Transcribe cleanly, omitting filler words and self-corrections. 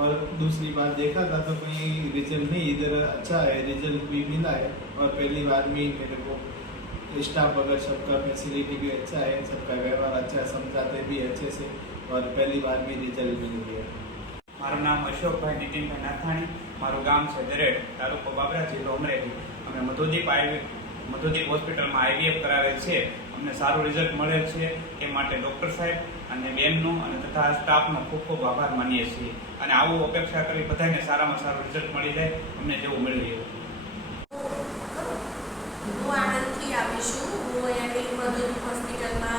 और दूसरी बार देखा था तो कहीं रिजल्ट नहीं, इधर अच्छा है, रिजल्ट भी मिला है। और पहली बार में मेरे को स्टाफ वगैरह सबका फैसिलिटी भी अच्छा है, सबका व्यवहार अच्छा है, समझाते भी अच्छे से, और पहली बार में रिजल्ट मिल गया। મારું નામ અશોકભાઈ નીતિનભાઈ નાથાણી, મારું ગામ છે દરેડ, તાલુકો બાબરા, જિલ્લો અમરેલી. અમે મધુદીપ હોસ્પિટલમાં IVF કરાવેલ છે. અમને સારું રિઝલ્ટ મળેલ છે, એ માટે ડૉક્ટર સાહેબ અને બેનનો અને તથા સ્ટાફનો ખૂબ ખૂબ આભાર માનીએ છીએ. અને આવું અપેક્ષા કરી બધાને સારામાં સારું રિઝલ્ટ મળી જાય, અમને જેવું મળી રહ્યું. હું આણંદથી આવી છું. હું અહીંયા મધુદીપ હોસ્પિટલમાં